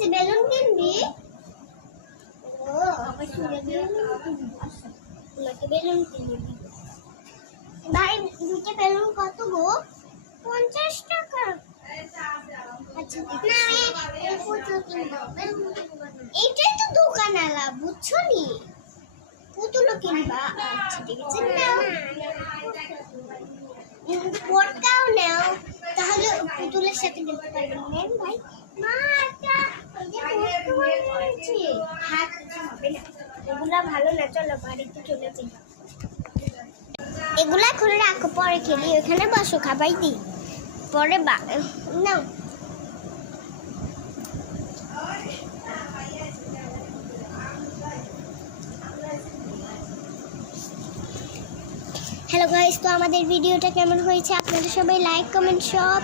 হয়েছে বেলুন কিনবি? ও আমার চুলে বেলুন কিনবি? ভাই দুটো বেলুন কত গো? 50 টাকা। আচ্ছা না আমি পুতুল কিনবো, বেলুন কিনবো না। এইটাই তো দোকান আলা, বুঝছো নি? পুতুলও কিনবা? আচ্ছা ঠিক আছে নাও। পটকাও নাও, তাহলে পুতুলের সাথে খেলতে পারবেন। নেন ভাই। মা একটা এই যে পটকা এনেছি। হাত হবে না, এগুলা ভালো না, চলো বাড়িতে চলে যাই। এগুলা খুলে রাখো, পরে খেলি। ওখানে বসো, খাবাই দিই পরে নাও। হ্যালো গাইস, তো আমাদের ভিডিওটা কেমন হয়েছে আপনারা সবাই লাইক কমেন্ট সব